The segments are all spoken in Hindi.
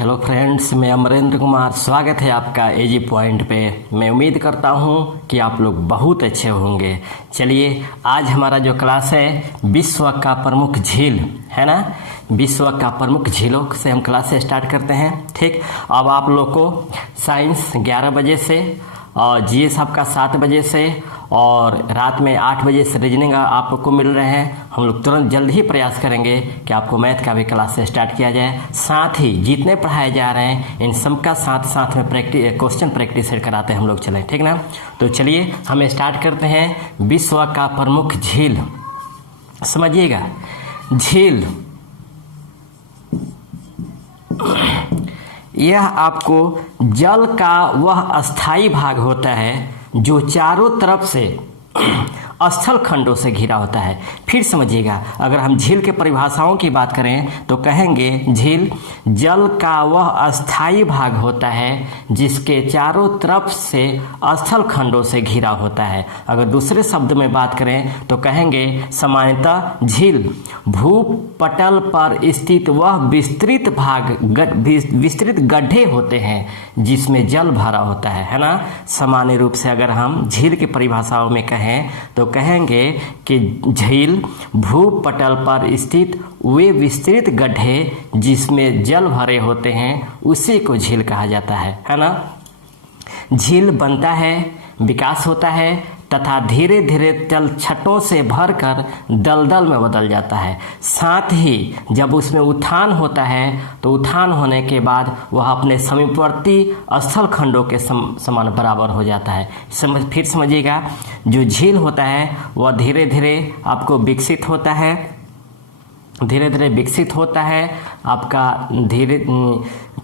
हेलो फ्रेंड्स, मैं अमरेंद्र कुमार। स्वागत है आपका एजी पॉइंट पे। मैं उम्मीद करता हूँ कि आप लोग बहुत अच्छे होंगे। चलिए, आज हमारा जो क्लास है विश्व का प्रमुख झील है ना, विश्व का प्रमुख झीलों से हम क्लास स्टार्ट करते हैं। ठीक, अब आप लोग को साइंस 11 बजे से और जीएस आपका 7 बजे से और रात में 8 बजे से रीजनिंग आप लोग को मिल रहे हैं। हम लोग तुरंत जल्द ही प्रयास करेंगे कि आपको मैथ का भी क्लास से स्टार्ट किया जाए। साथ ही जितने पढ़ाए जा रहे हैं इन सब का साथ साथ में क्वेश्चन प्रैक्टिस कराते हैं हम लोग। चलें, ठीक ना। तो चलिए हम स्टार्ट करते हैं। विश्व का प्रमुख झील, समझिएगा, झील यह आपको जल का वह अस्थाई भाग होता है जो चारों तरफ से स्थल खंडों से घिरा होता है। फिर समझिएगा, अगर हम झील के परिभाषाओं की बात करें तो कहेंगे झील जल का वह अस्थाई भाग होता है जिसके चारों तरफ से स्थल खंडों से घिरा होता है। अगर दूसरे शब्द में बात करें तो कहेंगे सामान्यतः झील भूपटल पर स्थित वह विस्तृत भाग विस्तृत गड्ढे होते हैं जिसमें जल भरा होता है ना। सामान्य रूप से अगर हम झील की परिभाषाओं में कहें तो कहेंगे कि झील भूपटल पर स्थित वे विस्तृत गड्ढे जिसमें जल भरे होते हैं उसी को झील कहा जाता है ना। झील बनता है, विकास होता है तथा धीरे धीरे तलछटों से भरकर दलदल में बदल जाता है। साथ ही जब उसमें उत्थान होता है तो उत्थान होने के बाद वह अपने समीपवर्ती स्थल खंडों के समान बराबर हो जाता है। फिर समझिएगा, जो झील होता है वह धीरे धीरे आपको विकसित होता है, धीरे धीरे विकसित होता है, आपका धीरे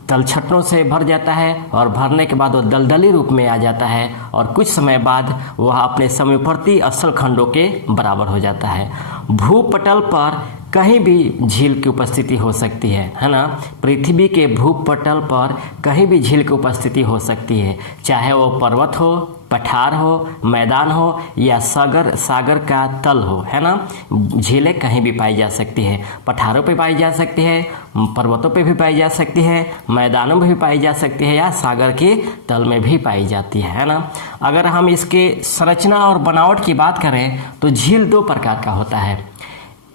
तलछटों से भर जाता है और भरने के बाद वह दलदली रूप में आ जाता है और कुछ समय बाद वह अपने समीपवर्ती स्थल खंडों के बराबर हो जाता है। भूपटल पर कहीं भी झील की उपस्थिति हो सकती है ना। पृथ्वी के भूपटल पर कहीं भी झील की उपस्थिति हो सकती है, चाहे वो पर्वत हो, पठार हो, मैदान हो या सागर का तल हो, है ना। झीलें कहीं भी पाई जा सकती है, पठारों पे पाई जा सकती है, पर्वतों पे भी पाई जा सकती है, मैदानों में भी पाई जा सकती है या सागर के तल में भी पाई जाती है ना। अगर हम इसके संरचना और बनावट की बात करें तो झील 2 प्रकार का होता है।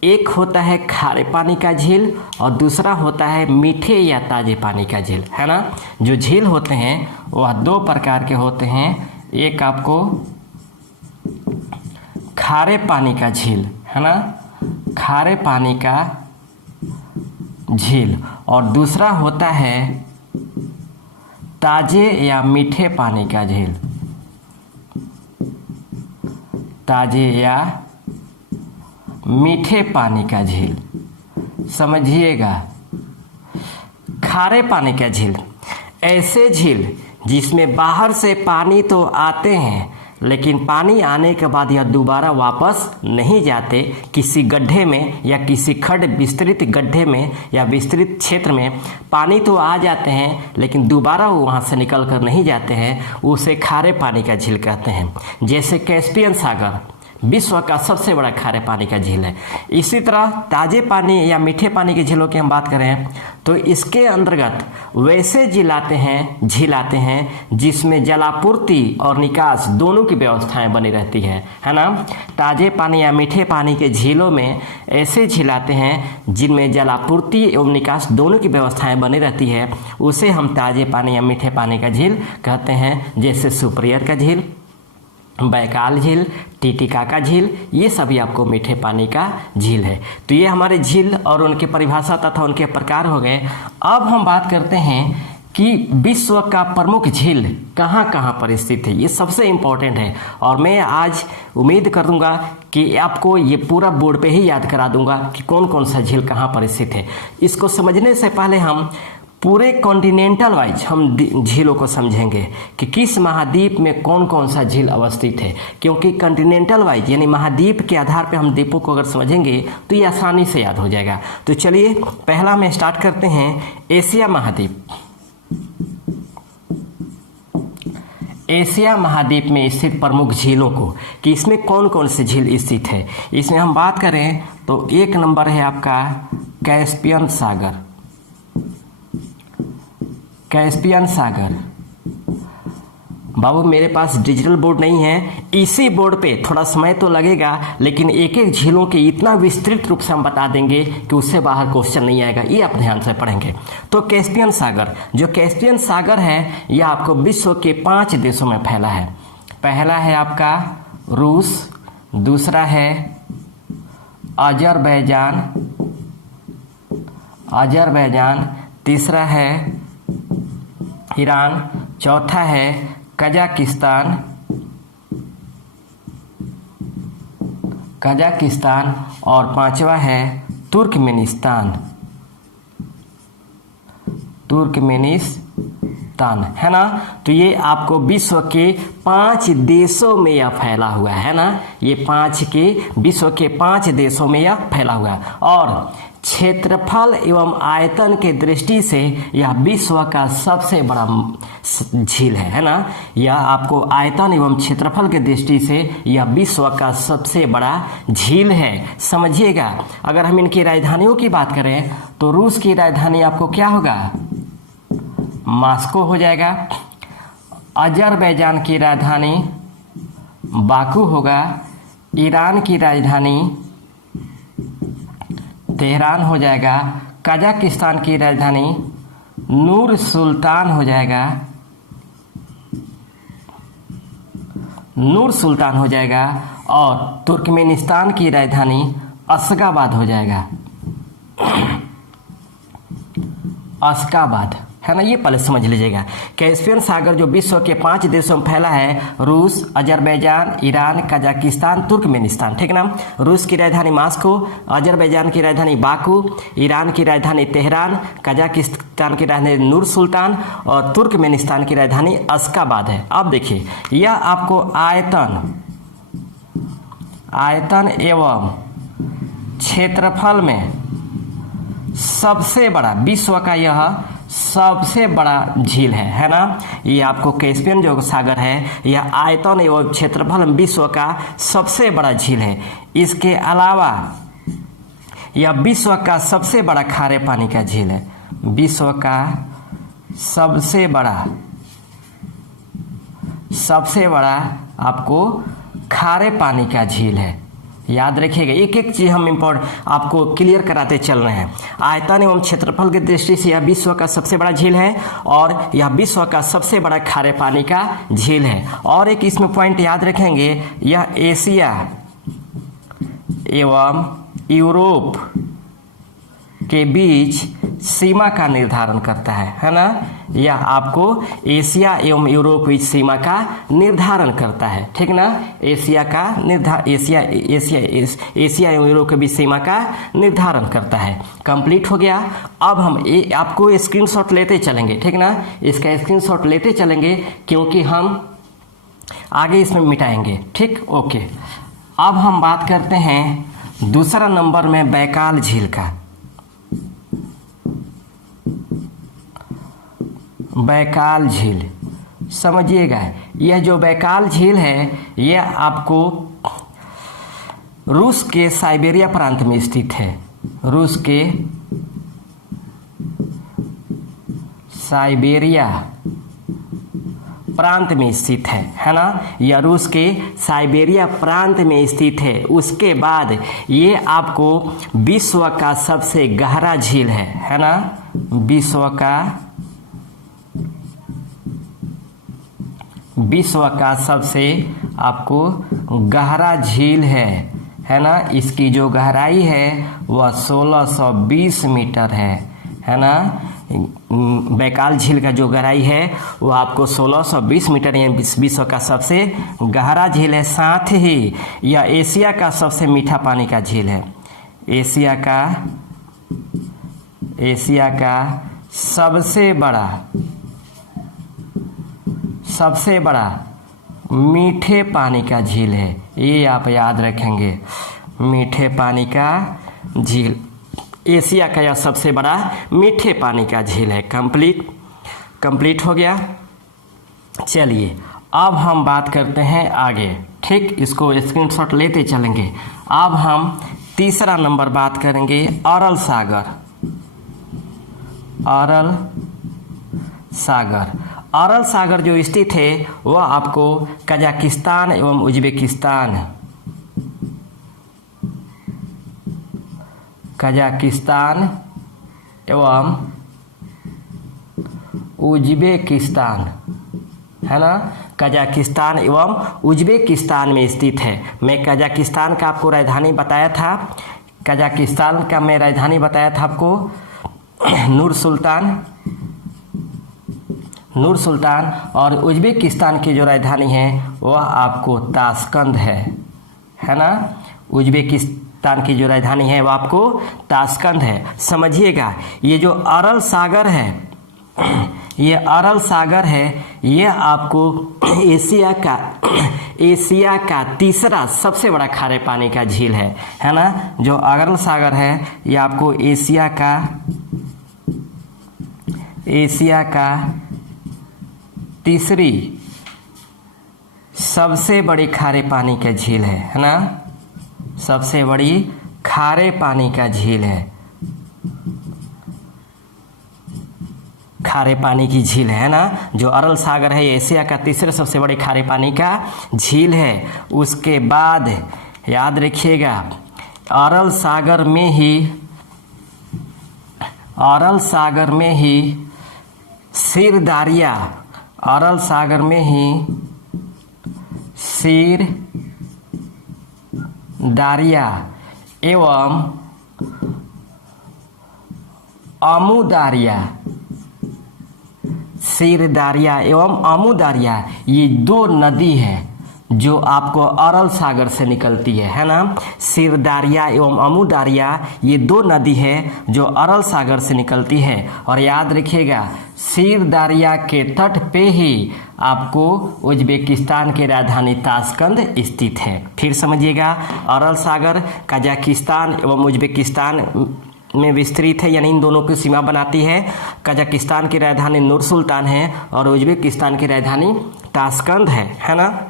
एक होता है खारे पानी का झील और दूसरा होता है मीठे या ताजे पानी का झील, है ना। जो झील होते हैं वह 2 प्रकार के होते हैं। एक आपको खारे पानी का झील, है ना, खारे पानी का झील, और दूसरा होता है ताजे या मीठे पानी का झील, ताजे या मीठे पानी का झील। समझिएगा, खारे पानी का झील ऐसे झील जिसमें बाहर से पानी तो आते हैं लेकिन पानी आने के बाद यह दोबारा वापस नहीं जाते। किसी गड्ढे में या किसी विस्तृत गड्ढे में या विस्तृत क्षेत्र में पानी तो आ जाते हैं लेकिन दोबारा वो वहाँ से निकल कर नहीं जाते हैं, उसे खारे पानी का झील कहते हैं। जैसे कैस्पियन सागर विश्व का सबसे बड़ा खारे पानी का झील है। इसी तरह ताजे पानी या मीठे पानी की झीलों की हम बात करें तो इसके अंतर्गत वैसे झील आते हैं जिसमें जलापूर्ति और निकास दोनों की व्यवस्थाएं बनी रहती है ना। ताजे पानी या मीठे पानी के झीलों में ऐसे झील आते हैं जिनमें जलापूर्ति एवं निकास दोनों की व्यवस्थाएं बनी रहती है, उसे हम ताजे पानी या मीठे पानी का झील कहते हैं। जैसे सुपरियर का झील, बैकाल झील, टीटीकाका झील, ये सभी आपको मीठे पानी का झील है। तो ये हमारे झील और उनके परिभाषा तथा उनके प्रकार हो गए। अब हम बात करते हैं कि विश्व का प्रमुख झील कहाँ कहाँ पर स्थित है। ये सबसे इम्पोर्टेंट है और मैं आज उम्मीद करूँगा कि आपको ये पूरा बोर्ड पे ही याद करा दूंगा कि कौन कौन सा झील कहाँ पर स्थित है। इसको समझने से पहले हम पूरे कॉन्टिनेंटल वाइज हम झीलों को समझेंगे कि किस महाद्वीप में कौन कौन सा झील अवस्थित है, क्योंकि कॉन्टिनेंटल वाइज यानी महाद्वीप के आधार पर हम द्वीपों को अगर समझेंगे तो ये आसानी से याद हो जाएगा। तो चलिए पहला में स्टार्ट करते हैं एशिया महाद्वीप। एशिया महाद्वीप में स्थित प्रमुख झीलों को कि इसमें कौन कौन सी झील स्थित है। इसमें हम बात करें तो 1 नंबर है आपका कैस्पियन सागर, कैस्पियन सागर। बाबू मेरे पास डिजिटल बोर्ड नहीं है, इसी बोर्ड पे थोड़ा समय तो लगेगा, लेकिन एक एक झीलों के इतना विस्तृत रूप से हम बता देंगे कि उससे बाहर क्वेश्चन नहीं आएगा। ये आप ध्यान से पढ़ेंगे। तो कैस्पियन सागर, जो कैस्पियन सागर है यह आपको विश्व के 5 देशों में फैला है। पहला है आपका रूस, दूसरा है अजरबैजान, तीसरा है ईरान, चौथा है कजाकिस्तान और पांचवा है तुर्कमेनिस्तान, है ना। तो ये आपको विश्व के 5 देशों में यह फैला हुआ है ना, ये विश्व के 5 देशों में यह फैला हुआ है। और क्षेत्रफल एवं आयतन के दृष्टि से यह विश्व का सबसे बड़ा झील है ना। यह आपको आयतन एवं क्षेत्रफल के दृष्टि से यह विश्व का सबसे बड़ा झील है, समझिएगा। अगर हम इनकी राजधानियों की बात करें तो रूस की राजधानी आपको क्या होगा, मॉस्को हो जाएगा। अजरबैजान की राजधानी बाकू होगा। ईरान की राजधानी तेहरान हो जाएगा। कजाकिस्तान की राजधानी नूर सुल्तान हो जाएगा और तुर्कमेनिस्तान की राजधानी अशगाबाद हो जाएगा। अशगाबाद, है ना। ये पहले समझ लीजिएगा। कैस्पियन सागर जो विश्व के 5 देशों में फैला है, रूस, अजरबैजान, ईरान, कजाकिस्तान, तुर्कमेनिस्तान, ठीक ना। रूस की राजधानी मॉस्को, अजरबैजान की राजधानी बाकू, ईरान की राजधानी तेहरान, कजाकिस्तान की राजधानी नूर सुल्तान और तुर्कमेनिस्तान की राजधानी अशगाबाद है। अब देखिए, यह आपको आयतन एवं क्षेत्रफल में सबसे बड़ा, विश्व का यह सबसे बड़ा झील है ना। ये आपको कैस्पियन जो सागर है यह आयतन एवं क्षेत्रफल में विश्व का सबसे बड़ा झील है। इसके अलावा यह विश्व का सबसे बड़ा खारे पानी का झील है, विश्व का सबसे बड़ा आपको खारे पानी का झील है। याद रखिएगा, एक एक चीज हम आपको क्लियर कराते चल रहे हैं। आयतन एवं क्षेत्रफल की दृष्टि से यह विश्व का सबसे बड़ा झील है और यह विश्व का सबसे बड़ा खारे पानी का झील है। और एक इसमें पॉइंट याद रखेंगे, यह एशिया एवं यूरोप के बीच सीमा का निर्धारण करता है ना। यह आपको एशिया एवं यूरोप की सीमा का निर्धारण करता है, ठीक ना। एशिया एवं यूरोप के बीच सीमा का निर्धारण करता है। कंप्लीट हो गया। अब हम आपको स्क्रीनशॉट लेते चलेंगे, ठीक ना। इसका स्क्रीनशॉट लेते चलेंगे क्योंकि हम आगे इसमें मिटाएंगे, ठीक। ओके, अब हम बात करते हैं दूसरा नंबर में बैकाल झील का। बैकाल झील समझिएगा, यह जो बैकाल झील है यह आपको रूस के साइबेरिया प्रांत में स्थित है। रूस के साइबेरिया प्रांत में स्थित है ना। यह रूस के साइबेरिया प्रांत में स्थित है। उसके बाद ये आपको विश्व का सबसे गहरा झील है ना। विश्व का सबसे आपको गहरा झील है ना। इसकी जो गहराई है वह 1620 मीटर है ना। बैकाल झील का जो गहराई है वह आपको 1620 मीटर, यह विश्व का सबसे गहरा झील है। साथ ही यह एशिया का सबसे मीठा पानी का झील है। एशिया का सबसे बड़ा मीठे पानी का झील है। ये आप याद रखेंगे, मीठे पानी का झील, एशिया का यह सबसे बड़ा मीठे पानी का झील है। कंप्लीट हो गया। चलिए अब हम बात करते हैं आगे, ठीक। इसको स्क्रीनशॉट लेते चलेंगे। अब हम तीसरा नंबर बात करेंगे अरल सागर। अरल सागर जो स्थित है वह आपको कजाकिस्तान एवं उज्बेकिस्तान, कजाकिस्तान एवं उज्बेकिस्तान, है ना, कजाकिस्तान एवं उज्बेकिस्तान में स्थित है। मैं कजाकिस्तान का आपको राजधानी बताया था, कजाकिस्तान का मैं राजधानी बताया था आपको नूर सुल्तान, और उज्बेकिस्तान की जो राजधानी है वह आपको ताशकंद है ना। उज्बेकिस्तान की जो राजधानी है वह आपको ताशकंद है। समझिएगा, ये जो अरल सागर है, ये अरल सागर है, ये आपको एशिया का तीसरा सबसे बड़ा खारे पानी का झील है ना। जो अरल सागर है ये आपको एशिया का तीसरी सबसे बड़ी खारे पानी का झील है ना, सबसे बड़ी खारे पानी का झील है, खारे पानी की झील है ना। जो अरल सागर है ये एशिया का तीसरे सबसे बड़े खारे पानी का झील है। उसके बाद याद रखिएगा, अरल सागर में ही सिरदारिया, अरल सागर में ही सिरदारिया एवं अमुदारिया, सिरदारिया एवं अमुदारिया ये दो नदी है जो आपको अरल सागर से निकलती है ना। सिरदारिया एवं अमुदारिया ये दो नदी है जो अरल सागर से निकलती है। और याद रखिएगा, सिरदारिया के तट पे ही आपको उज्बेकिस्तान की राजधानी ताशकंद स्थित है। फिर समझिएगा, अरल सागर कजाकिस्तान एवं उज्बेकिस्तान में विस्तृत है, यानी इन दोनों की सीमा बनाती है। कजाकिस्तान की राजधानी नूर सुल्तान है और उज्बेकिस्तान की राजधानी ताशकंद है ना।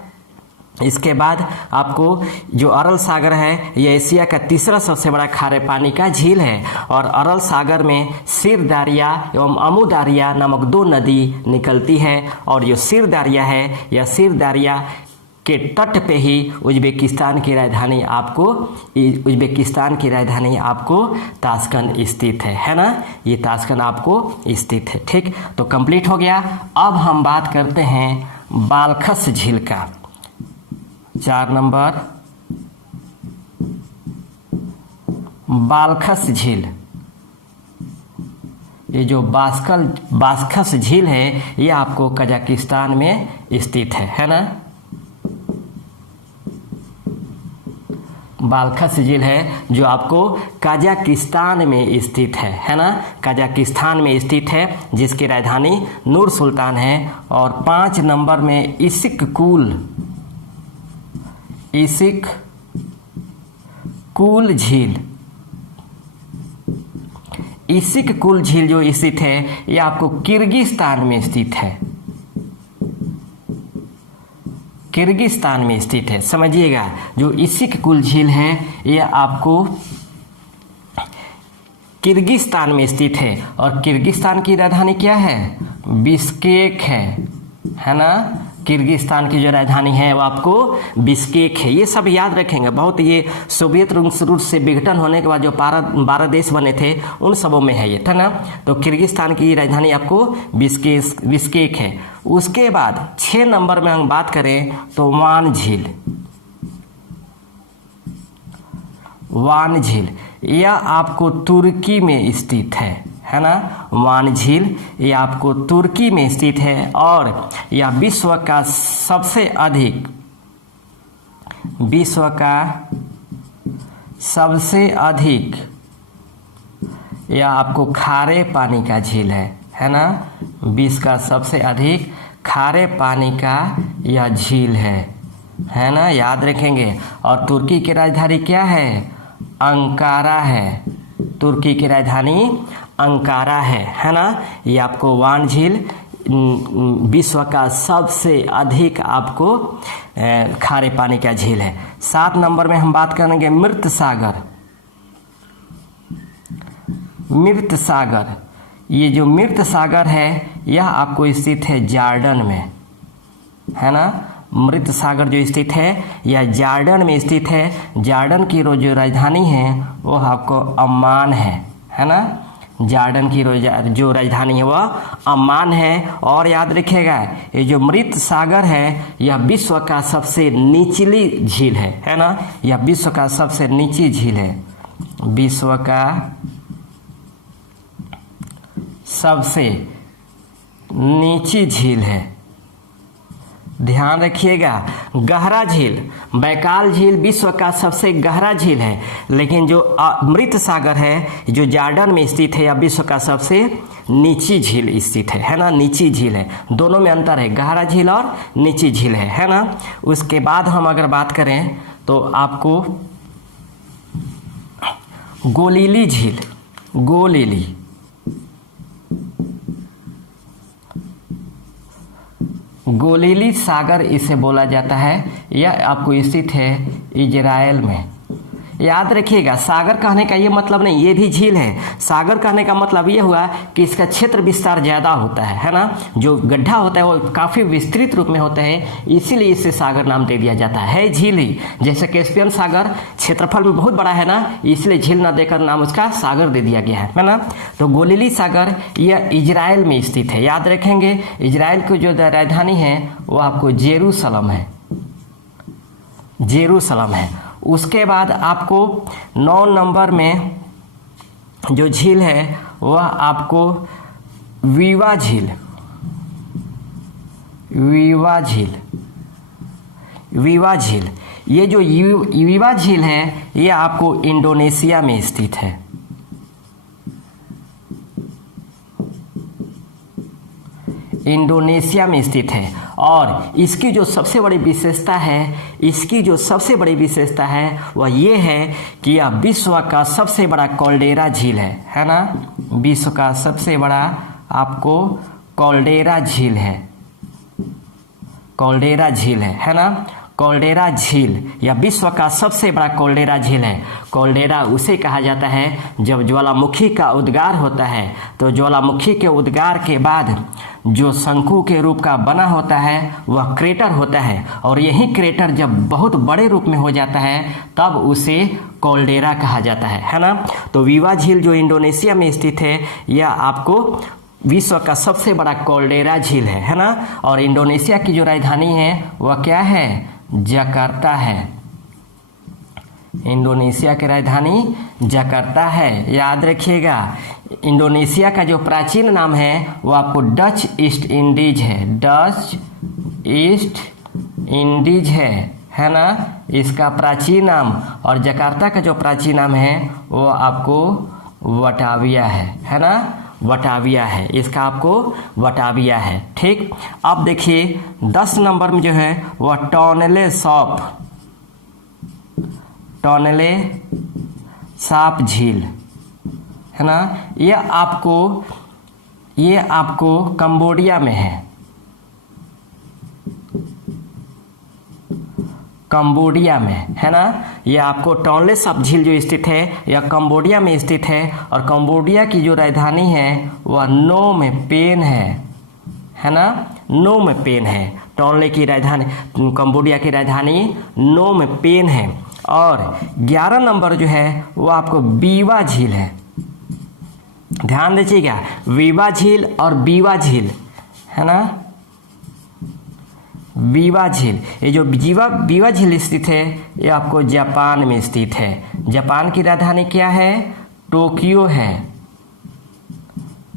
इसके बाद आपको जो अरल सागर है यह एशिया का तीसरा सबसे बड़ा खारे पानी का झील है और अरल सागर में सिरदारिया एवं अमुदारिया नामक दो नदी निकलती है। और जो सिरदारिया है यह सिरदारिया के तट पे ही उज्बेकिस्तान की राजधानी आपको ताशकंद स्थित है ना। ये ताशकंद आपको स्थित है। ठीक, तो कंप्लीट हो गया। अब हम बात करते हैं बालखस झील का। 4 नंबर, बालखस झील। ये जो बालखस झील है ये आपको कजाकिस्तान में स्थित है ना। बालखस झील है जो आपको कजाकिस्तान में स्थित है ना। कजाकिस्तान में स्थित है जिसकी राजधानी नूर सुल्तान है। और 5 नंबर में इसिक कूल झील। इसिक कूल झील जो स्थित है ये आपको किर्गिस्तान में स्थित है, किर्गिस्तान में स्थित है। समझिएगा, जो इसिक कूल झील है ये आपको किर्गिस्तान में स्थित है और किर्गिस्तान की राजधानी क्या है? बिश्केक है ना। किर्गिस्तान की जो राजधानी है वो आपको बिश्केक है। ये सब याद रखेंगे बहुत। ये सोवियत रूस से विघटन होने के बाद जो 12 देश बने थे उन सबों में है ये, था ना। तो किर्गिस्तान की राजधानी आपको बिश्केक है। उसके बाद 6 नंबर में हम बात करें तो वान झील यह आपको तुर्की में स्थित है ना। वान झील ये आपको तुर्की में स्थित है और यह विश्व का सबसे अधिक यह आपको खारे पानी का झील है ना। विश्व का सबसे अधिक खारे पानी का यह झील है ना, याद रखेंगे। और तुर्की की राजधानी क्या है? अंकारा है। तुर्की की राजधानी अंकारा है ना। ये आपको वान झील विश्व का सबसे अधिक आपको खारे पानी का झील है। 7 नंबर में हम बात करेंगे मृत सागर। ये जो मृत सागर है यह आपको स्थित है जॉर्डन में, है ना। मृत सागर जो स्थित है यह जॉर्डन में स्थित है। जॉर्डन की जो राजधानी है वो आपको अम्मान है ना। जॉर्डन की जो राजधानी है वह अम्मान है। और याद रखिएगा ये जो मृत सागर है यह विश्व का सबसे निचली झील है ना। यह विश्व का सबसे नीची झील है, विश्व का सबसे नीची झील है। ध्यान रखिएगा, गहरा झील, बैकाल झील विश्व का सबसे गहरा झील है, लेकिन जो मृत सागर है जो जॉर्डन में स्थित है यह विश्व का सबसे नीची झील स्थित है ना। नीची झील है, दोनों में अंतर है, गहरा झील और नीची झील है ना। उसके बाद हम अगर बात करें तो आपको गोलिली झील, गोलिली सागर इसे बोला जाता है। यह आपको स्थित है इजराइल में। याद रखिएगा, सागर कहने का ये मतलब नहीं ये भी झील है। सागर कहने का मतलब ये हुआ कि इसका क्षेत्र विस्तार ज़्यादा होता है ना। जो गड्ढा होता है वो काफ़ी विस्तृत रूप में होता है, इसीलिए इसे सागर नाम दे दिया जाता है झील ही। जैसे कैस्पियन सागर क्षेत्रफल में बहुत बड़ा है ना, इसलिए झील ना देकर नाम उसका सागर दे दिया गया है ना। तो गोलिली सागर यह इजराइल में स्थित है। याद रखेंगे, इजराइल की जो राजधानी है वो आपको जेरूसलम है, जेरूसलम है। उसके बाद आपको 9 नंबर में जो झील है वह आपको वीवा झील, वीवा झील। ये जो वीवा झील है ये आपको इंडोनेशिया में स्थित है। इंडोनेशिया में स्थित है। और इसकी जो सबसे बड़ी विशेषता है, वह ये है कि यह विश्व का सबसे बड़ा कॉल्डेरा झील है ना। विश्व का सबसे बड़ा आपको कॉल्डेरा झील है ना। कॉल्डेरा झील या विश्व का सबसे बड़ा कॉल्डेरा झील है। कॉल्डेरा उसे कहा जाता है जब ज्वालामुखी का उद्गार होता है, तो ज्वालामुखी के उद्गार के बाद जो शंकु के रूप का बना होता है वह क्रेटर होता है, और यही क्रेटर जब बहुत बड़े रूप में हो जाता है तब उसे कॉल्डेरा कहा जाता है ना। तो वीवा झील जो इंडोनेशिया में स्थित है यह आपको विश्व का सबसे बड़ा कॉल्डेरा झील है ना। और इंडोनेशिया की जो राजधानी है वह क्या है? जकार्ता है। इंडोनेशिया की राजधानी जकार्ता है। याद रखिएगा, इंडोनेशिया का जो प्राचीन नाम है वो आपको डच ईस्ट इंडीज है, डच ईस्ट इंडीज है ना इसका प्राचीन नाम। और जकार्ता का जो प्राचीन नाम है वो आपको वटाविया है ना। वटाविया है, इसका आपको वटाविया है। ठीक, अब देखिए 10 नंबर में जो है वह टोनले सॉप झील है ना। ये आपको कंबोडिया में है, कंबोडिया में है ना। यह आपको टोनले सॉप झील जो स्थित है यह कंबोडिया में स्थित है। और कंबोडिया की जो राजधानी है वह नोम पेन है ना। नोम पेन है टोनले की राजधानी, कंबोडिया की राजधानी नोम पेन है। और 11 नंबर जो है वो आपको बीवा झील है। ध्यान दीजिएगा, वीवा झील और बीवा झील है ना। बीवा झील, ये जो बीवा झील स्थित है ये आपको जापान में स्थित है। जापान की राजधानी क्या है? टोक्यो है।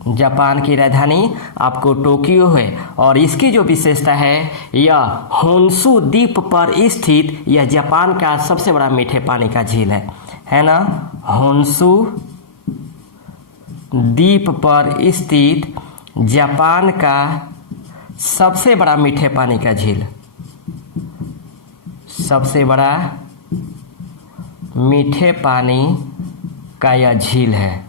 जापान की राजधानी आपको टोक्यो है। और इसकी जो विशेषता है यह होन्शु द्वीप पर स्थित यह जापान का सबसे बड़ा मीठे पानी का झील है ना। होन्शु द्वीप पर स्थित जापान का सबसे बड़ा मीठे पानी का झील, सबसे बड़ा मीठे पानी का यह झील है।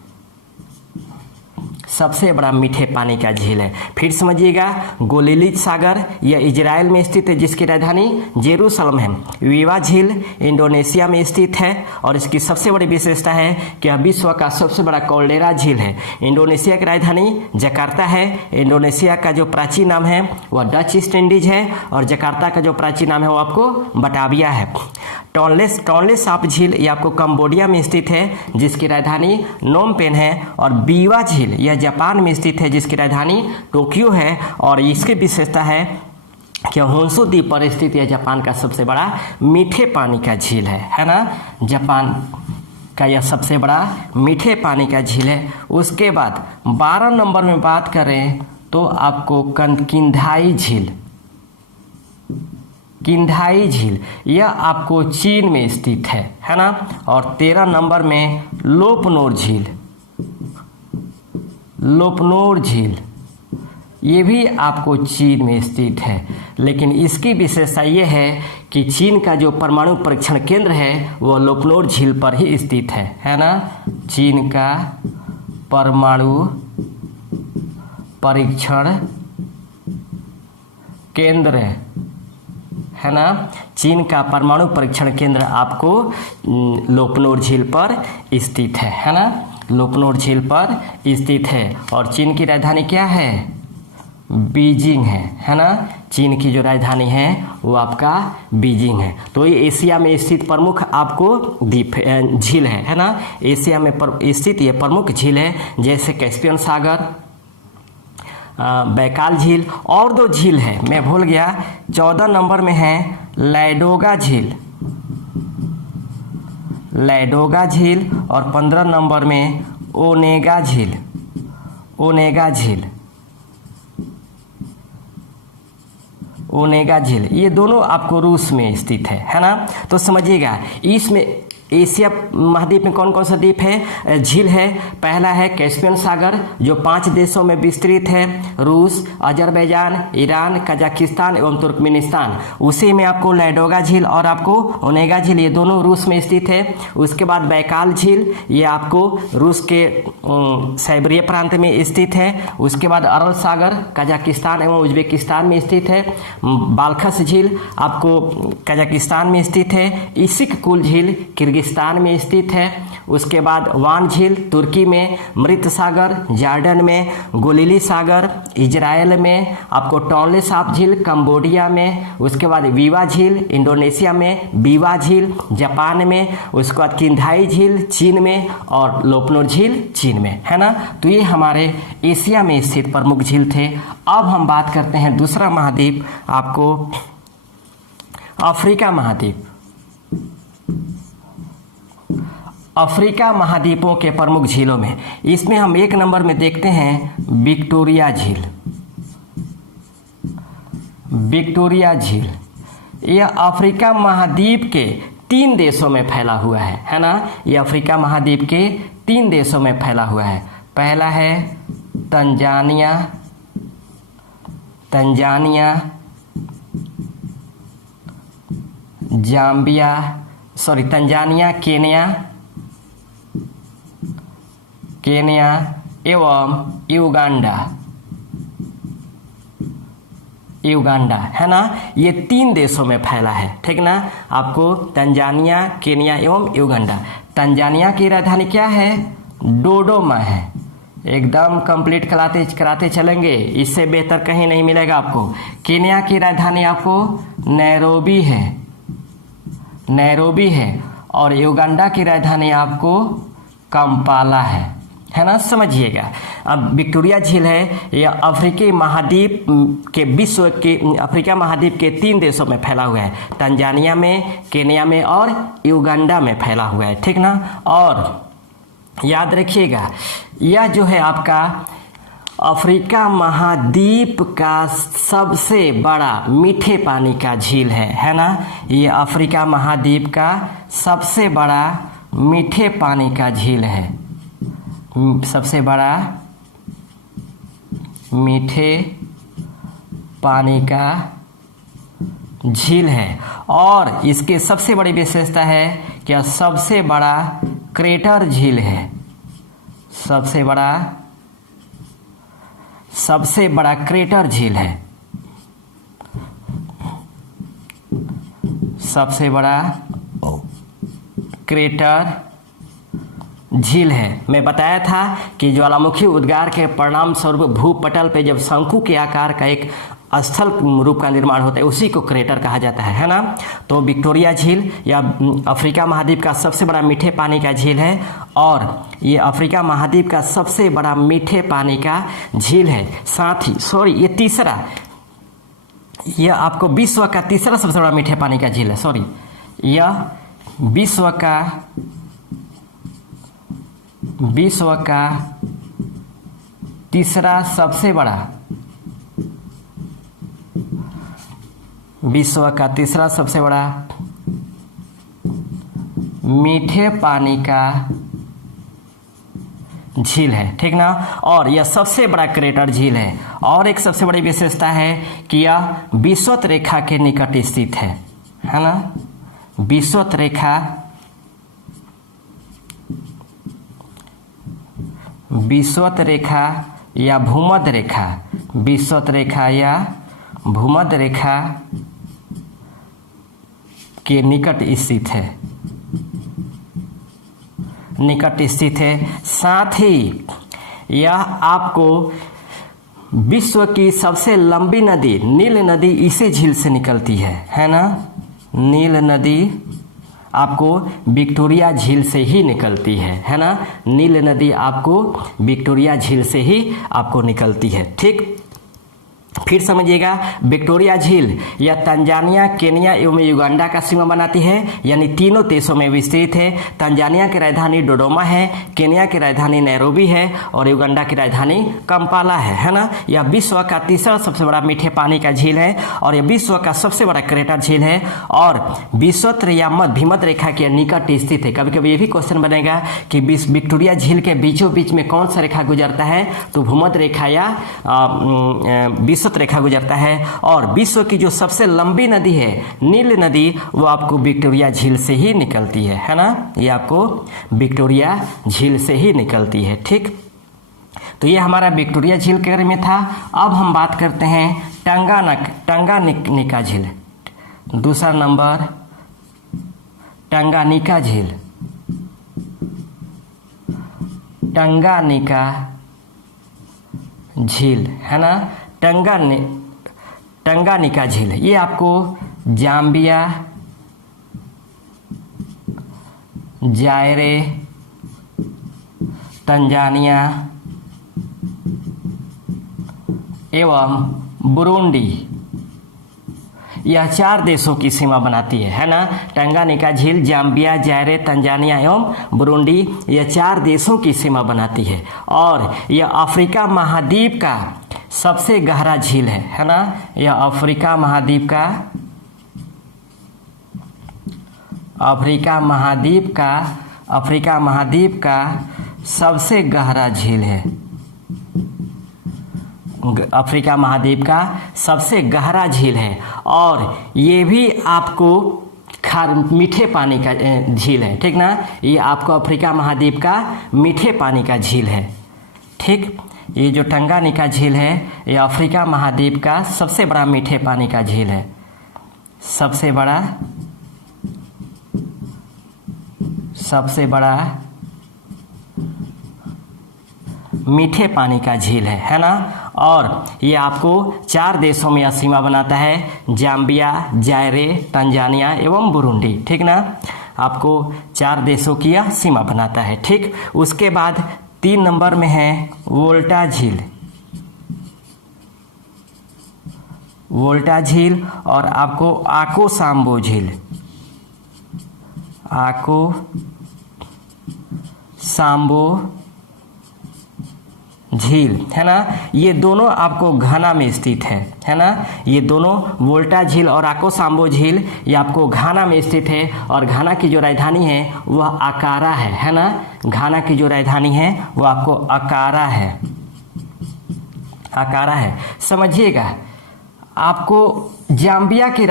सबसे बड़ा मीठे पानी का झील है। फिर समझिएगा, गोलिलित सागर यह इजराइल में स्थित है जिसकी राजधानी जेरूसलम है। वीवा झील इंडोनेशिया में स्थित है और इसकी सबसे बड़ी विशेषता है कि यह विश्व का सबसे बड़ा कैल्डेरा झील है। इंडोनेशिया की राजधानी जकार्ता है। इंडोनेशिया का जो प्राचीन नाम है वह डच ईस्ट इंडीज है और जकार्ता का जो प्राचीन नाम है वो आपको बटाविया है। टोनले साप झील ये आपको कंबोडिया में स्थित है जिसकी राजधानी नोम पेन है। और बीवा झील यह जापान में स्थित है जिसकी राजधानी टोक्यो है और इसकी विशेषता है कि होन्शु द्वीप पर स्थित यह जापान का सबसे बड़ा मीठे पानी का झील है ना। जापान का यह सबसे बड़ा मीठे पानी का झील है। उसके बाद 12 नंबर में बात करें तो आपको किंधाई झील यह आपको चीन में स्थित है ना। और 13 नंबर में लोपनोर झील ये भी आपको चीन में स्थित है। लेकिन इसकी विशेषता ये है कि चीन का जो परमाणु परीक्षण केंद्र है वह लोपनोर झील पर ही स्थित है ना। चीन का परमाणु परीक्षण केंद्र है ना। चीन का परमाणु परीक्षण केंद्र आपको लोपनोर झील पर स्थित है ना। लोपनोर झील पर स्थित है और चीन की राजधानी क्या है? बीजिंग है ना। चीन की जो राजधानी है वो आपका बीजिंग है। तो ये एशिया में स्थित प्रमुख आपको द्वीप झील है ना। एशिया में स्थित ये प्रमुख झील है जैसे कैस्पियन सागर, बैकाल झील और 2 झील है मैं भूल गया। 14 नंबर में है लैडोगा झील और 15 नंबर में ओनेगा झील ये दोनों आपको रूस में स्थित है ना। तो समझिएगा इसमें एशिया महाद्वीप में कौन कौन सा द्वीप है, झील है। पहला है कैस्पियन सागर जो 5 देशों में विस्तृत है, रूस, अजरबैजान, ईरान, कजाकिस्तान एवं तुर्कमेनिस्तान। उसी में आपको लैडोगा झील और आपको ओनेगा झील ये दोनों रूस में स्थित है। उसके बाद बैकाल झील ये आपको रूस के साइबेरिया प्रांत में स्थित है। उसके बाद अरल सागर कजाकिस्तान एवं उज्बेकिस्तान में स्थित है। बाल्खस झील आपको कजाकिस्तान में स्थित है। इसिक कुल झील किर्गिस्तान में स्थित है। उसके बाद वान झील तुर्की में, मृत सागर जॉर्डन में, गोलिली सागर इजराइल में, आपको टोनले साप झील कंबोडिया में। उसके बाद वीवा झील इंडोनेशिया में, बीवा झील जापान में। उसके बाद किंधाई झील चीन में और लोपनोर झील चीन में है ना। तो ये हमारे एशिया में स्थित प्रमुख झील थे। अब हम बात करते हैं दूसरा महाद्वीप आपको अफ्रीका महाद्वीप। अफ्रीका महाद्वीपों के प्रमुख झीलों में इसमें हम 1 नंबर में देखते हैं विक्टोरिया झील। यह अफ्रीका महाद्वीप के 3 देशों में फैला हुआ है ना। यह अफ्रीका महाद्वीप के 3 देशों में फैला हुआ है। तंजानिया, तंजानिया, केन्या एवं युगांडा है ना। ये 3 देशों में फैला है, ठीक ना। आपको तंजानिया, केन्या एवं युगांडा। तंजानिया की राजधानी क्या है? डोडोमा है। एकदम कंप्लीट कराते चलेंगे, इससे बेहतर कहीं नहीं मिलेगा आपको। केन्या की राजधानी आपको नैरोबी है और युगांडा की राजधानी आपको कंपाला है ना। समझिएगा। अब विक्टोरिया झील है यह अफ्रीकी महाद्वीप के अफ्रीका महाद्वीप के 3 देशों में फैला हुआ है। तंजानिया में, केन्या में और युगांडा में फैला हुआ है, ठीक ना। और याद रखिएगा यह जो है आपका अफ्रीका महाद्वीप का सबसे बड़ा मीठे पानी का झील है ना। ये अफ्रीका महाद्वीप का सबसे बड़ा मीठे पानी का झील है, सबसे बड़ा मीठे पानी का झील है। और इसके सबसे बड़ी विशेषता है कि यह सबसे बड़ा क्रेटर झील है, सबसे बड़ा सबसे बड़ा क्रेटर झील है, सबसे बड़ा क्रेटर झील है। मैं बताया था कि ज्वालामुखी उद्गार के परिणाम स्वरूप भूपटल पे जब शंकु के आकार का एक स्थल रूप का निर्माण होता है उसी को क्रेटर कहा जाता है ना। तो विक्टोरिया झील या अफ्रीका महाद्वीप का सबसे बड़ा मीठे पानी का झील है, और ये अफ्रीका महाद्वीप का सबसे बड़ा मीठे पानी का झील है। साथ ही ये तीसरा, यह आपको विश्व का तीसरा सबसे बड़ा मीठे पानी का झील है। यह विश्व का तीसरा सबसे बड़ा, विश्व का तीसरा सबसे बड़ा मीठे पानी का झील है, ठीक ना। और यह सबसे बड़ा क्रेटर झील है। और एक सबसे बड़ी विशेषता है कि यह विषुवत रेखा के निकट स्थित है ना। विषुवत रेखा, विषुवत रेखा या भूमध्य रेखा, विषुवत रेखा या भूमध्य रेखा के निकट स्थित है, निकट स्थित है। साथ ही यह आपको विश्व की सबसे लंबी नदी नील नदी इसी झील से निकलती है ना। नील नदी आपको विक्टोरिया झील से ही निकलती है ना। नील नदी आपको विक्टोरिया झील से ही आपको निकलती है, ठीक। फिर समझिएगा, विक्टोरिया झील यह तंजानिया, केनिया एवं युगांडा का सीमा बनाती है, यानी तीनों देशों में विस्तृत है। तंजानिया की राजधानी डोडोमा है, केनिया की राजधानी नैरोबी है और युगांडा की राजधानी कंपाला है ना। यह विश्व का तीसरा सबसे बड़ा मीठे पानी का झील है और यह विश्व का सबसे बड़ा क्रेटर झील है और विषुवत या भूमध्य रेखा के निकट स्थित है। कभी कभी ये भी क्वेश्चन बनेगा कि विक्टोरिया झील के बीचों बीच में कौन सा रेखा गुजरता है, तो भूमध्य रेखा या विषुवत रेखा गुजरता है। और विश्व की जो सबसे लंबी नदी है नील नदी, वो आपको विक्टोरिया झील से ही निकलती है ना। ये आपको विक्टोरिया झील से ही निकलती है, ठीक। तो ये हमारा विक्टोरिया झील के बारे में था। अब हम बात करते हैं टंगानिका झील। दूसरा नंबर टंगानिका झील, टंगानिका झील है ना। टंगानिका झील ये आपको जाम्बिया, जायरे, तंजानिया एवं बुरुंडी, यह 4 देशों की सीमा बनाती है ना। टंगानिका झील जाम्बिया, जायरे, तंजानिया एवं बुरुंडी, यह 4 देशों की सीमा बनाती है और यह अफ्रीका महाद्वीप का सबसे गहरा झील है ना। यह अफ्रीका महाद्वीप का सबसे गहरा झील है। अफ्रीका महाद्वीप का सबसे गहरा झील है और ये भी आपको मीठे पानी का झील है, ठीक ना। ये आपको अफ्रीका महाद्वीप का मीठे पानी का झील है, ठीक। ये जो टंगानिका झील है ये अफ्रीका महाद्वीप का सबसे बड़ा मीठे पानी का झील है, सबसे बड़ा मीठे पानी का झील है ना। और ये आपको 4 देशों में यह सीमा बनाता है, जाम्बिया, जायरे, तंजानिया एवं बुरुंडी, ठीक ना। आपको 4 देशों की यह सीमा बनाता है, ठीक। उसके बाद 3 नंबर में है वोल्टा झील, वोल्टा झील और आपको आकोसाम्बो झील, आकोसाम्बो झील है ना। ये दोनों आपको घाना में स्थित है ना। ये दोनों वोल्टा झील और आकोसाम्बो झील ये आपको घाना में स्थित है और घाना की जो राजधानी है वह अकारा है ना। घाना की जो राजधानी है वह आपको अकारा है। समझिएगा, आपको जाम्बिया की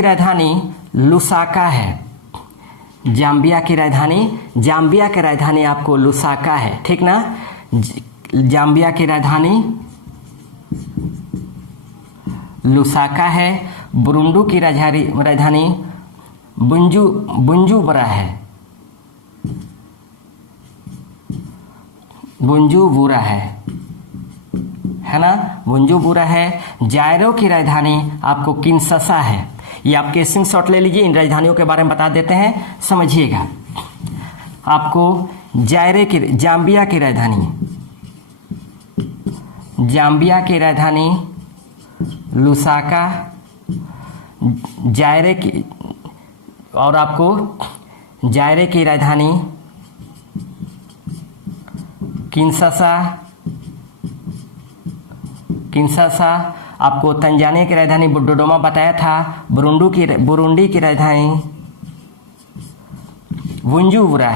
राजधानी लुसाका है। जाम्बिया की राजधानी आपको लुसाका है, ठीक ना। जाम्बिया की राजधानी लुसाका है। बुरुंडी की राजधानी बुजुम्बुरा है ना, बुजुम्बुरा है। जायरो की राजधानी आपको किंशासा है। ये आपके स्क्रीनशॉट ले लीजिए, इन राजधानियों के बारे में बता देते हैं, समझिएगा। आपको जाम्बिया की राजधानी लुसाका, जायरे की, और आपको जायरे की राजधानी किंशासा। आपको तंजानिया की राजधानी डोडोमा बताया था। बुरुंडी की राजधानी बुजुम्बुरा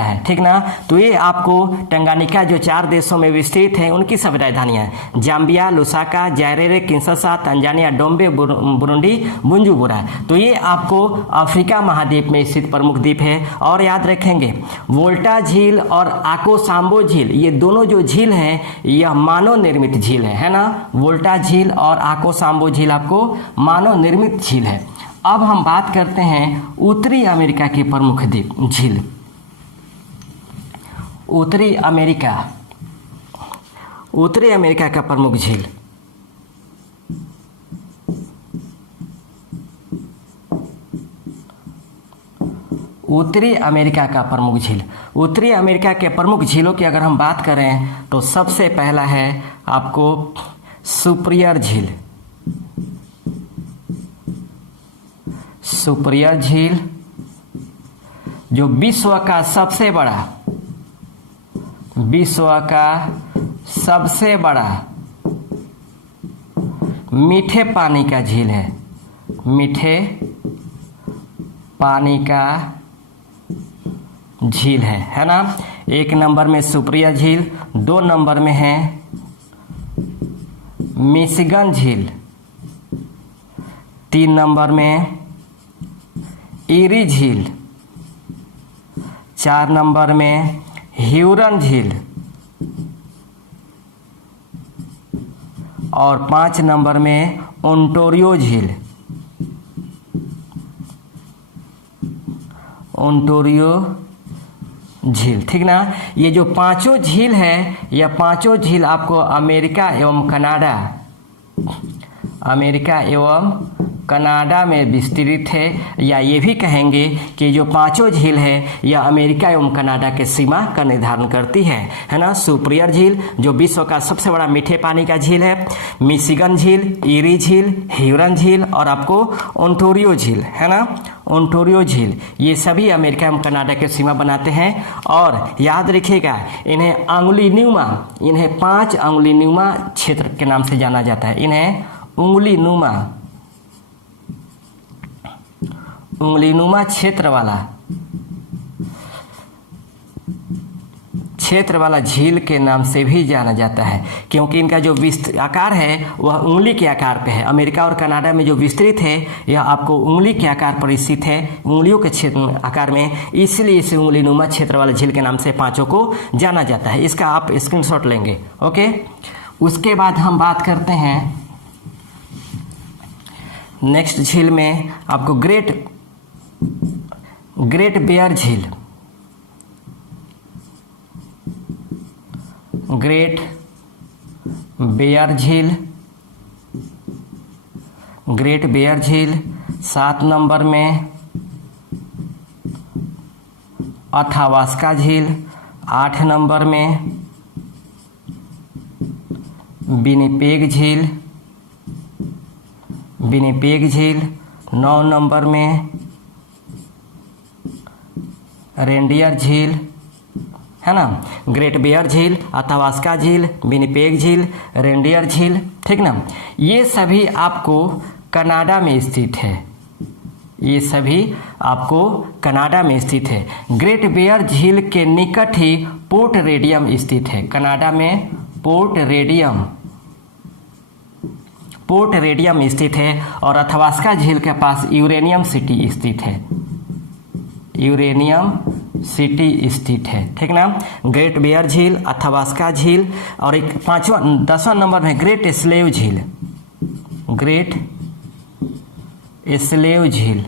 है, ठीक ना। तो ये आपको टंगानिका जो 4 देशों में विस्तृत है उनकी सब राजधानियां हैं, Zambia, Lusaka, Zaire, Kinshasa, Tanzania, Dodoma, Burundi, Bujumbura. तो ये आपको अफ्रीका महाद्वीप में स्थित प्रमुख द्वीप है। और याद रखेंगे वोल्टा झील और आकोसाम्बो झील, ये दोनों जो झील हैं यह मानव निर्मित झील है ना। वोल्टा झील और आकोसाम्बो झील आपको मानव निर्मित झील है। अब हम बात करते हैं उत्तरी अमेरिका की प्रमुख झील। उत्तरी अमेरिका का प्रमुख झील उत्तरी अमेरिका के प्रमुख झीलों की अगर हम बात करें तो सबसे पहला है आपको सुपिरियर झील, जो विश्व का सबसे बड़ा मीठे पानी का झील है। मीठे पानी का झील है ना। 1 नंबर में सुपिरियर झील, 2 नंबर में है मिशिगन झील, 3 नंबर में ईरी झील, 4 नंबर में ह्यूरन झील और 5 नंबर में ओंटारियो झील, ठीक ना। ये जो 5 झील है, यह 5 झील आपको अमेरिका एवं कनाडा में विस्तृत है, या ये भी कहेंगे कि जो 5 झील है यह अमेरिका एवं कनाडा के सीमा का निर्धारण करती है ना। सुपिरियर झील जो विश्व का सबसे बड़ा मीठे पानी का झील है, मिशिगन झील, ईरी झील, ह्यूरन झील और आपको ओंटारियो झील है ना। ओंटारियो झील ये सभी अमेरिका एवं कनाडा के सीमा बनाते हैं। और याद रखिएगा इन्हें 5 अंगुलीनुमा क्षेत्र के नाम से जाना जाता है। इन्हें उंगलीनुमा क्षेत्र वाला झील के नाम से भी जाना जाता है, क्योंकि इनका जो आकार है वह उंगली के आकार पे है। अमेरिका और कनाडा में जो विस्तृत है यह आपको उंगली के आकार पर स्थित है, उंगलियों के क्षेत्र आकार में, इसलिए इसे उंगलीनुमा क्षेत्र वाले झील के नाम से 5 को जाना जाता है। इसका आप स्क्रीनशॉट लेंगे, ओके। उसके बाद हम बात करते हैं नेक्स्ट झील में आपको ग्रेट बेयर झील, ग्रेट बेयर झील 7 नंबर में अथावास्का झील, 8 नंबर में विनिपेग झील, 9 नंबर में रेनडियर झील है ना। ग्रेट बेयर झील, अथावास्का झील, विनिपेग झील, रेनडियर झील, ठीक ना। ये सभी आपको कनाडा में स्थित है, ये सभी आपको कनाडा में स्थित है। ग्रेट बेयर झील के निकट ही पोर्ट रेडियम स्थित है। कनाडा में पोर्ट रेडियम स्थित है और अथावास्का झील के पास यूरेनियम सिटी स्थित है। यूरेनियम सिटी स्थित है, ठीक ना। ग्रेट बियर झील, अथाबास्का झील, और एक 10वां नंबर में ग्रेट स्लेव झील, ग्रेट स्लेव झील,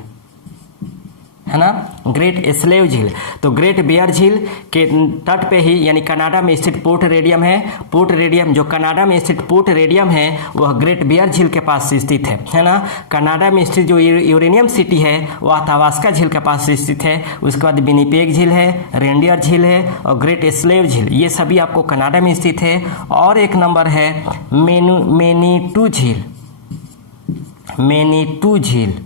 है ना, ग्रेट स्लेव झील। तो ग्रेट बियर झील के तट पे ही यानी कनाडा में स्थित पोर्ट रेडियम है। पोर्ट रेडियम जो कनाडा में स्थित पोर्ट रेडियम है वह ग्रेट बियर झील के पास स्थित है ना। कनाडा में स्थित जो यूरेनियम सिटी है वह अथाबास्का झील के पास स्थित है। उसके बाद विनिपेग झील है, रेंडियर झील है और ग्रेट स्लेव झील, ये सभी आपको कनाडा में स्थित है। और एक नंबर है मैनीटू झील, मैनीटू झील,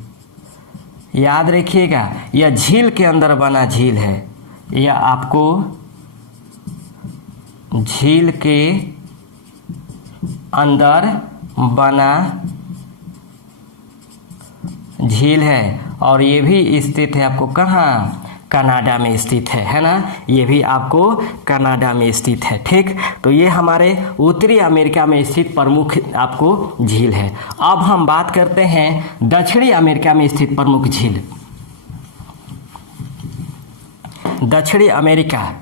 याद रखिएगा यह झील के अंदर बना झील है, यह आपको झील के अंदर बना झील है और ये भी स्थित है आपको कहाँ, कनाडा में स्थित है ना। ये भी आपको कनाडा में स्थित है, ठीक। तो ये हमारे उत्तरी अमेरिका में स्थित प्रमुख आपको झील है। अब हम बात करते हैं दक्षिणी अमेरिका में स्थित प्रमुख झील। दक्षिणी अमेरिका,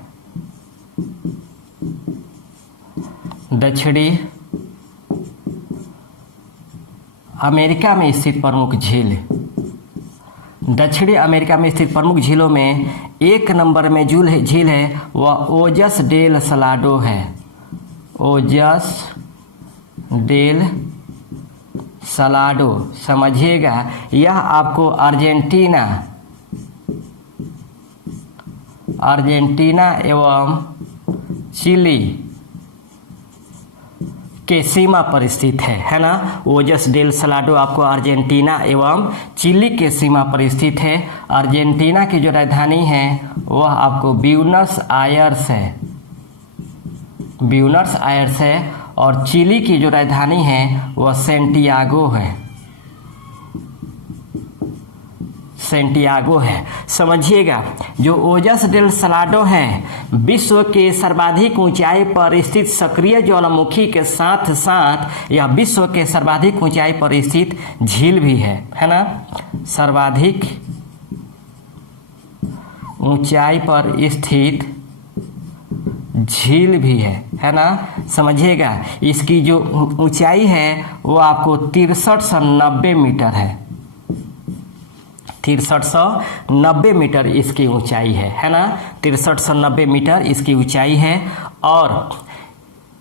दक्षिणी अमेरिका में स्थित प्रमुख झील। दक्षिणी अमेरिका में स्थित प्रमुख झीलों में एक नंबर में झील है वह ओजस डेल सलाडो है, ओजस डेल सलाडो, समझिएगा यह आपको अर्जेंटीना एवं चिली के सीमा पर स्थित है ना। ओजस डेल सलाडो आपको अर्जेंटीना एवं चिली के सीमा पर स्थित है। अर्जेंटीना की जो राजधानी है वह आपको ब्यूनस आयर्स है, ब्यूनस आयर्स है, और चिली की जो राजधानी है वह सेंटियागो है, सेंटियागो है। समझिएगा जो ओजस डेल सलाडो है विश्व के सर्वाधिक ऊंचाई पर स्थित सक्रिय ज्वालामुखी के साथ साथ यह विश्व के सर्वाधिक ऊंचाई पर स्थित झील भी है ना। सर्वाधिक ऊंचाई पर स्थित झील भी है ना। समझिएगा इसकी जो ऊंचाई है वो आपको 6390 मीटर है, 6390 मीटर इसकी ऊंचाई है ना। 6390 मीटर इसकी ऊंचाई है। और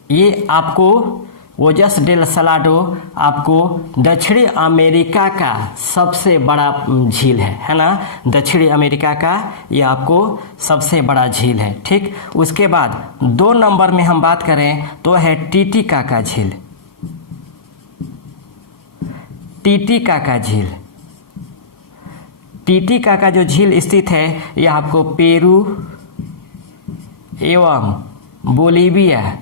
ये आपको ओजस डेल सलाडो आपको दक्षिणी अमेरिका का सबसे बड़ा झील है ना। दक्षिणी अमेरिका का ये आपको सबसे बड़ा झील है, ठीक। उसके बाद 2 नंबर में हम बात करें तो है टीटीकाका झील, टीटीकाका झील। टीटीकाका जो झील स्थित है यह आपको पेरू एवं बोलीविया,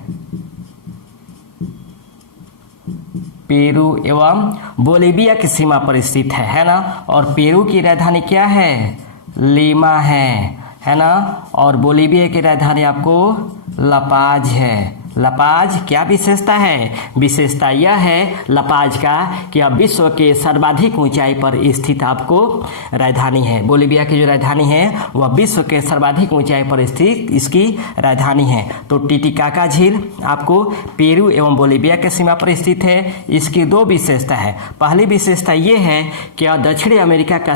पेरू एवं बोलीविया की सीमा पर स्थित है ना। और पेरू की राजधानी क्या है, लीमा है ना। और बोलीविया की राजधानी आपको लपाज है। लपाज क्या विशेषता है, विशेषता यह है लपाज का कि यह विश्व के सर्वाधिक ऊंचाई पर स्थित आपको राजधानी है। बोलीविया की जो राजधानी है वह विश्व के सर्वाधिक ऊंचाई पर स्थित इसकी राजधानी है। तो टीटीकाका झील आपको पेरू एवं बोलीविया के सीमा पर स्थित है। इसकी 2 विशेषता है। पहली विशेषता ये है कि यह दक्षिणी अमेरिका का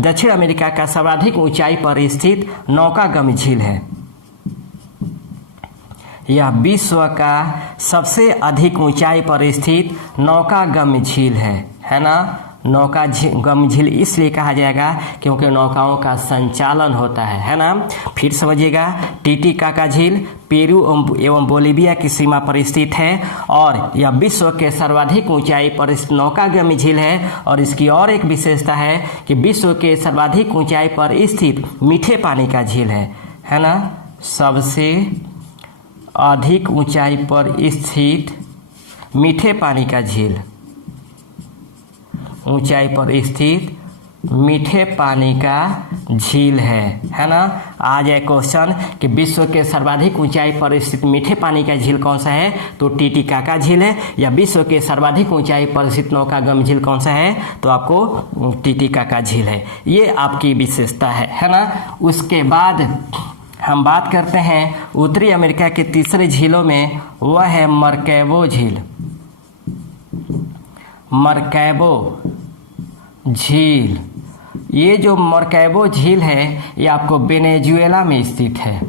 दक्षिण अमेरिका का सर्वाधिक ऊंचाई पर स्थित नौकागम्य झील है। यह विश्व का सबसे अधिक ऊंचाई पर स्थित नौकागम्य झील है ना। नौकागम्य झील इसलिए कहा जाएगा क्योंकि नौकाओं का संचालन होता है ना। फिर समझिएगा टीटीकाका झील पेरू एवं बोलीविया की सीमा पर स्थित है और यह विश्व के सर्वाधिक ऊंचाई पर नौकागम्य झील है। और इसकी और एक विशेषता है कि विश्व के सर्वाधिक ऊंचाई पर स्थित मीठे पानी का झील है ना। सबसे अधिक ऊंचाई पर स्थित मीठे पानी का झील, ऊंचाई पर स्थित मीठे पानी का झील है ना। आ जाए क्वेश्चन कि विश्व के सर्वाधिक ऊंचाई पर स्थित मीठे पानी का झील कौन सा है, तो टिटिकाका झील है। या विश्व के सर्वाधिक ऊंचाई पर स्थित नौकागम झील कौन सा है, तो आपको टिटिकाका झील है। ये आपकी विशेषता है ना। उसके बाद हम बात करते हैं उत्तरी अमेरिका के तीसरे झीलों में, वह है मरकैबो झील। मरकैबो झील, ये जो मरकैबो झील है ये आपको वेनेजुएला में स्थित है।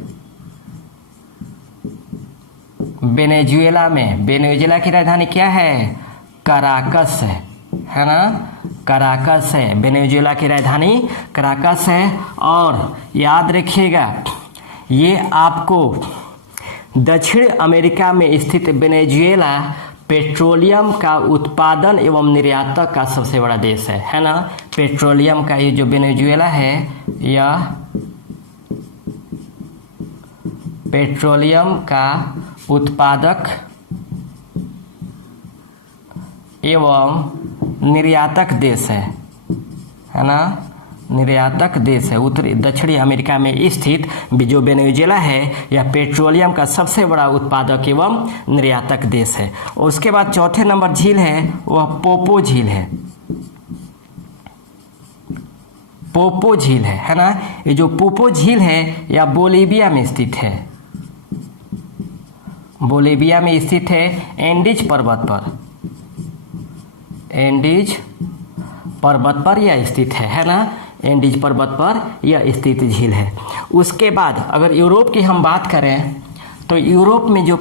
वेनेजुएला में, वेनेजुएला की राजधानी क्या है, कराकस है ना। कराकस है, वेनेजुएला की राजधानी कराकस है। और याद रखिएगा ये आपको दक्षिण अमेरिका में स्थित वेनेजुएला पेट्रोलियम का उत्पादन एवं निर्यातक का सबसे बड़ा देश है ना। पेट्रोलियम का ये जो वेनेजुएला है यह पेट्रोलियम का उत्पादक एवं निर्यातक देश है ना। निर्यातक देश है। उत्तरी दक्षिणी अमेरिका में स्थित जो वेनेजुएला है यह पेट्रोलियम का सबसे बड़ा उत्पादक एवं निर्यातक देश है। उसके बाद चौथे नंबर झील है वह पोपो झील है। पोपो झील है ना। ये जो पोपो झील है यह बोलीविया में स्थित है। बोलीविया में स्थित है एंडीज पर्वत पर। एंडीज पर्वत पर यह स्थित है ना। एंडीज पर्वत पर यह स्थित झील है। उसके बाद अगर यूरोप की हम बात करें तो यूरोप में जो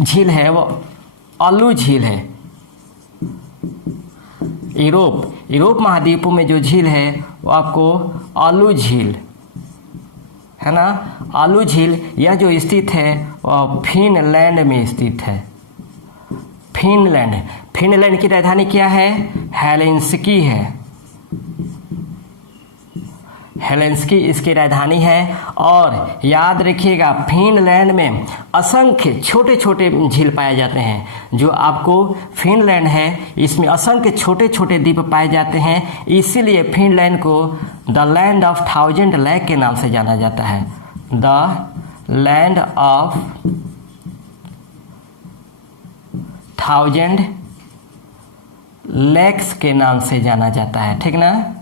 झील है वो अल्लू झील है। यूरोप महाद्वीपों में जो झील है वो आपको अल्लू झील है ना। अल्लू झील यह जो स्थित है वह फिनलैंड में स्थित है। फिनलैंड की राजधानी क्या है, हेलेंसिकी है। हेलेंसिकी इसकी राजधानी है। और याद रखिएगा फिनलैंड में असंख्य छोटे छोटे झील पाए जाते हैं। जो आपको फिनलैंड है इसमें असंख्य छोटे छोटे द्वीप पाए जाते हैं, इसीलिए फिनलैंड को द लैंड ऑफ 1000 लेक के नाम से जाना जाता है। द लैंड ऑफ 1000 लेक्स के नाम से जाना जाता है, ठीक ना।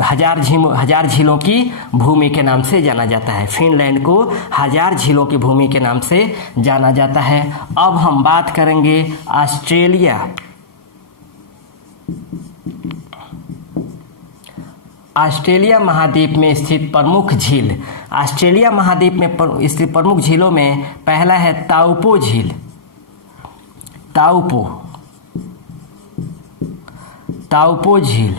हजार झीलों की भूमि के नाम से जाना जाता है। फिनलैंड को 1000 झीलों की भूमि के नाम से जाना जाता है। अब हम बात करेंगे ऑस्ट्रेलिया। ऑस्ट्रेलिया महाद्वीप में स्थित प्रमुख झील। ऑस्ट्रेलिया महाद्वीप में स्थित प्रमुख झीलों में पहला है ताउपो झील। ताउपो झील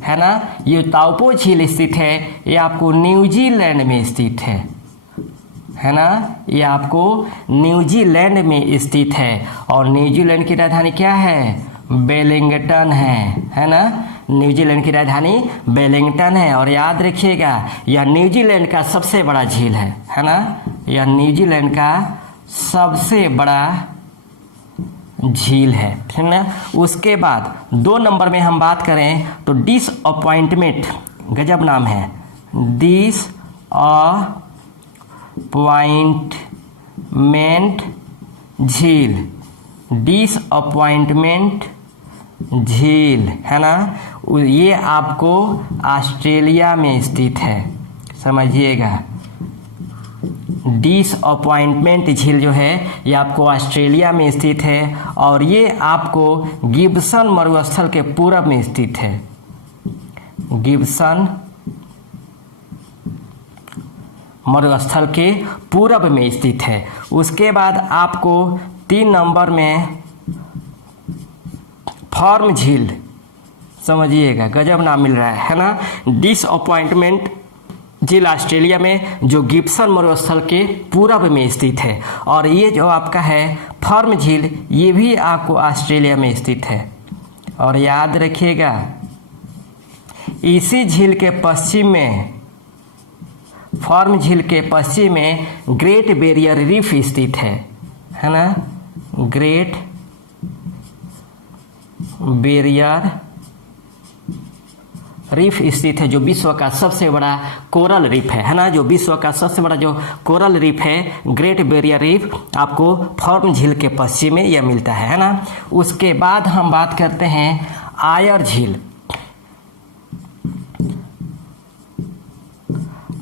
है ना। ये ताउपो झील स्थित है, ये आपको न्यूजीलैंड में स्थित है ना। ये आपको न्यूजीलैंड में स्थित है। और न्यूजीलैंड की राजधानी क्या है, वेलिंगटन है ना। न्यूजीलैंड की राजधानी वेलिंगटन है। और याद रखिएगा यह न्यूजीलैंड का सबसे बड़ा झील है ना। यह न्यूजीलैंड का सबसे बड़ा झील है, ठीक ना। उसके बाद 2 नंबर में हम बात करें तो डिसअपॉइंटमेंट, गजब नाम है, डिसअपॉइंटमेंट झील। डिसअपॉइंटमेंट झील है ना। ये आपको ऑस्ट्रेलिया में स्थित है, समझिएगा। डिसअपॉइंटमेंट झील जो है ये आपको ऑस्ट्रेलिया में स्थित है। और ये आपको गिब्सन मरुस्थल के पूर्व में स्थित है। गिब्सन मरुस्थल के पूर्व में स्थित है। उसके बाद आपको 3 नंबर में फॉर्म झील, समझिएगा, गजब नाम मिल रहा है ना। डिसअपॉइंटमेंट झील ऑस्ट्रेलिया में जो गिब्सन मरुस्थल के पूर्व में स्थित है। और ये जो आपका है फॉर्म झील, ये भी आपको ऑस्ट्रेलिया में स्थित है। और याद रखिएगा इसी झील के पश्चिम में, फॉर्म झील के पश्चिम में ग्रेट बैरियर रीफ स्थित है ना। ग्रेट बैरियर रीफ स्थित है, जो विश्व का सबसे बड़ा कोरल रीफ है ना, जो विश्व का सबसे बड़ा जो कोरल रीफ है ग्रेट बैरियर रीफ, आपको फॉर्म झील के पश्चिम में यह मिलता है ना। उसके बाद हम बात करते हैं आयर झील।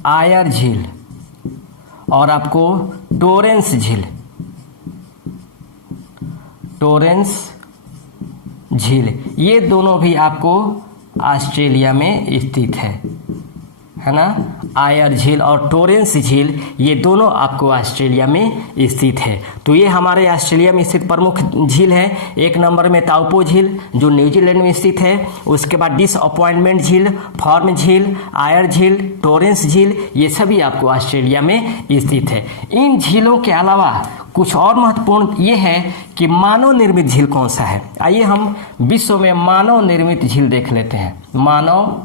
आयर झील और आपको टोरेंस झील। टोरेंस झील ये दोनों भी आपको ऑस्ट्रेलिया में स्थित है ना। आयर झील और टोरेंस झील ये दोनों आपको ऑस्ट्रेलिया में स्थित है। तो ये हमारे ऑस्ट्रेलिया में स्थित प्रमुख झील है। एक नंबर में ताउपो झील जो न्यूजीलैंड में स्थित है, उसके बाद डिसअपॉइंटमेंट झील, फॉर्म झील, आयर झील, टोरेंस झील, ये सभी आपको ऑस्ट्रेलिया में स्थित है। इन झीलों के अलावा कुछ और महत्वपूर्ण ये है कि मानव निर्मित झील कौन सा है। आइए हम विश्व में मानव निर्मित झील देख लेते हैं। मानव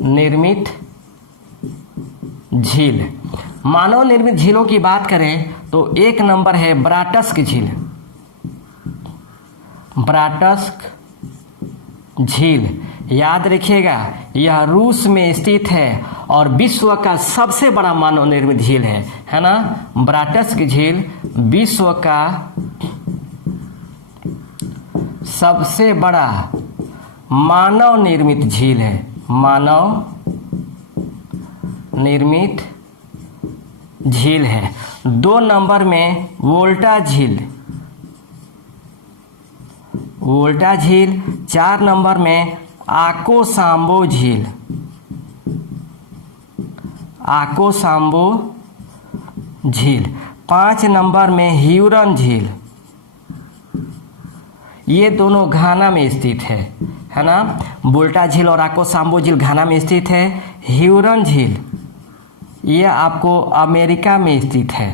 निर्मित झील, मानव निर्मित झीलों की बात करें तो एक नंबर है ब्राटस्क झील। ब्राटस्क झील याद रखिएगा, यह रूस में स्थित है और विश्व का सबसे बड़ा मानव निर्मित झील है ना। ब्राटस्क झील विश्व का सबसे बड़ा मानव निर्मित झील है। मानव निर्मित झील है। 2 नंबर में वोल्टा झील। वोल्टा झील। 4 नंबर में आकोसाम्बो झील। आकोसाम्बो झील। 5 नंबर में ह्यूरन झील। ये दोनों घाना में स्थित है ना। वोल्टा झील और आकोसाम्बो झील घाना में स्थित है। ह्यूरन झील ये आपको अमेरिका में स्थित है।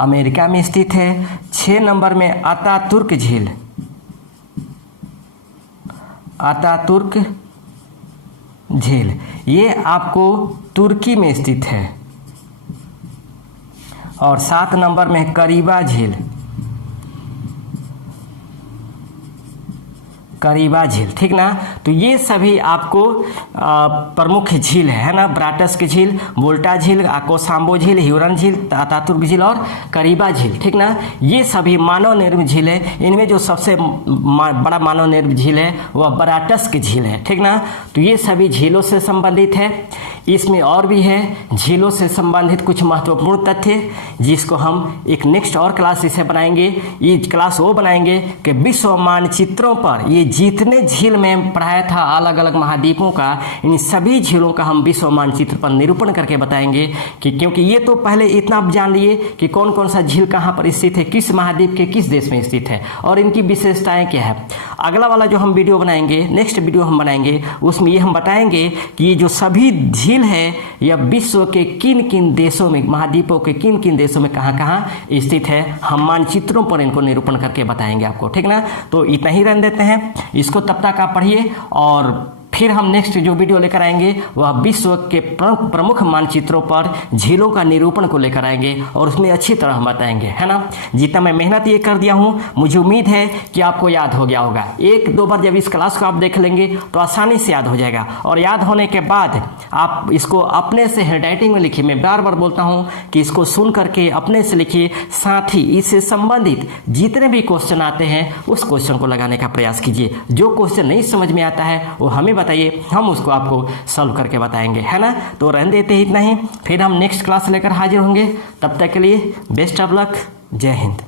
अमेरिका में स्थित है। 6 नंबर में अतातुर्क झील। अतातुर्क झील ये आपको तुर्की में स्थित है। और 7 नंबर में करीबा झील। करीबा झील, ठीक ना। तो ये सभी आपको प्रमुख झील है ना। ब्राटस्क झील, वोल्टा झील, आकोसाम्बो झील, ह्यूरन झील, अतातुर्क झील और करीबा झील, ठीक ना। ये सभी मानव निर्मित झील है। इनमें जो सबसे बड़ा मानव निर्मित झील है वह ब्राटस्क झील है, ठीक ना। तो ये सभी झीलों से संबंधित है। इसमें और भी है झीलों से संबंधित कुछ महत्वपूर्ण तथ्य, जिसको हम एक नेक्स्ट और क्लास इसे बनाएंगे। ये क्लास वो बनाएंगे कि विश्व मानचित्रों पर ये जितने झील में पढ़ाया था अलग अलग महाद्वीपों का, इन सभी झीलों का हम विश्व मानचित्र पर निरूपण करके बताएंगे कि क्योंकि ये तो पहले इतना आप जान लिए कि कौन कौन सा झील कहाँ पर स्थित है, किस महाद्वीप के किस देश में स्थित है और इनकी विशेषताएं क्या है। अगला वाला जो हम वीडियो बनाएंगे, नेक्स्ट वीडियो हम बनाएंगे, उसमें ये हम बताएंगे कि ये जो सभी झील है यह विश्व के किन किन देशों में, महाद्वीपों के किन किन देशों में कहाँ कहाँ स्थित है। हम मानचित्रों पर इनको निरूपण करके बताएंगे आपको, ठीक ना। तो इतना ही रहने देते हैं, इसको तब तक आप पढ़िए और फिर हम नेक्स्ट जो वीडियो लेकर आएंगे वह विश्व के प्रमुख मानचित्रों पर झीलों का निरूपण को लेकर आएंगे और उसमें अच्छी तरह हम बताएंगे, है ना। जितना मैं मेहनत ये कर दिया हूँ, मुझे उम्मीद है कि आपको याद हो गया होगा। 1-2 बार जब इस क्लास को आप देख लेंगे तो आसानी से याद हो जाएगा और याद होने के बाद आप इसको अपने से हैंडराइटिंग में लिखिए। मैं बार बार बोलता हूँ कि इसको सुन करके अपने से लिखिए, साथ ही इससे संबंधित जितने भी क्वेश्चन आते हैं उस क्वेश्चन को लगाने का प्रयास कीजिए। जो क्वेश्चन नहीं समझ में आता है वो हमें बताइए, हम उसको आपको सॉल्व करके बताएंगे, है ना। तो रहने देते ही इतना ही, फिर हम नेक्स्ट क्लास लेकर हाजिर होंगे। तब तक के लिए बेस्ट ऑफ लक, जय हिंद।